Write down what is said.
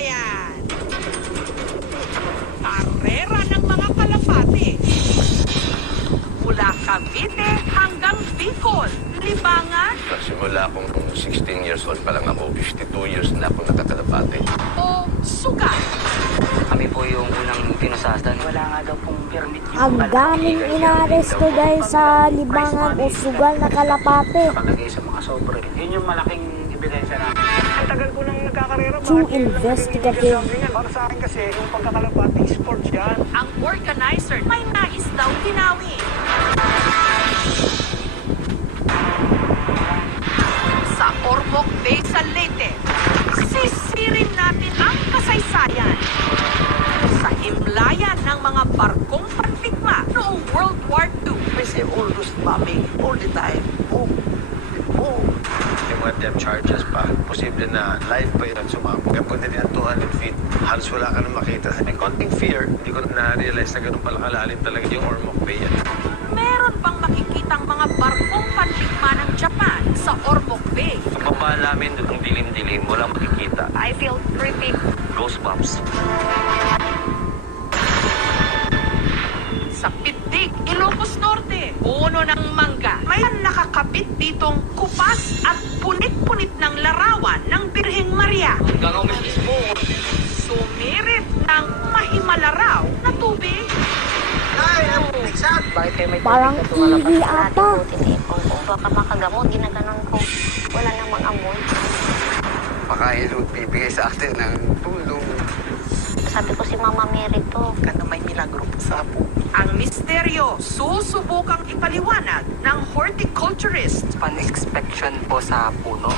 yan! Karera ng mga kalapate. Mula Cavite hanggang Bicol, Libangan Simula akong 16 years old pa lang ako, 52 years na ako nakakalapate. o Sugat. Kami po yung unang pinasastan. Wala nga daw pong permit Ang daming inaaresto dahil sa libangan o sugal na kalapate. Nakalagay sa mga sobre. Yun yung malaking ebidensya namin. Ang tagal ko nang nagkakarera. Too investigative. Para sa akin kasi, yung pagkakalapati, sports yan. Ang organizer may nais daw ginawi. Sa Ormoc Bay sa Leyte, sisirin natin ang kasaysayan. Sa himlayan ng mga barkong pantikma noong World War II. I say all those bombing all the time. Boom. Boom. Depth charges pa, posible na live pa yun at sumabog. Kaya punta din ang 200 feet, halos wala ka na makita. May konting fear, hindi ko na-realize na ganun pala kalalim talaga yung Ormoc Bay yan. Meron bang makikitang mga barkong pantikma ng Japan sa Ormoc Bay? Ang baba namin, ang dilim-dilim, walang makikita. I feel creepy. Goosebumps. Sa Pitig, Ilocos Norte, puno ng mangga. Nakakabit ditong kupas at punit-punit ng larawan ng Birheng Maria. Hanggang ako mismo. Sumirit ng mahimalaraw na tubig. Bakit kayo may Parang ihi ata. Baka makagamot, ginaganon ko. Wala namang amoy. baka ilo bibigay sa atin ng tulong. Sabi ko si Mama Mary to. Kana may milagro sa apo. Ang misteryo, susubukang ipaliwanag ng horticulturist. Pan-inspection po sa puno.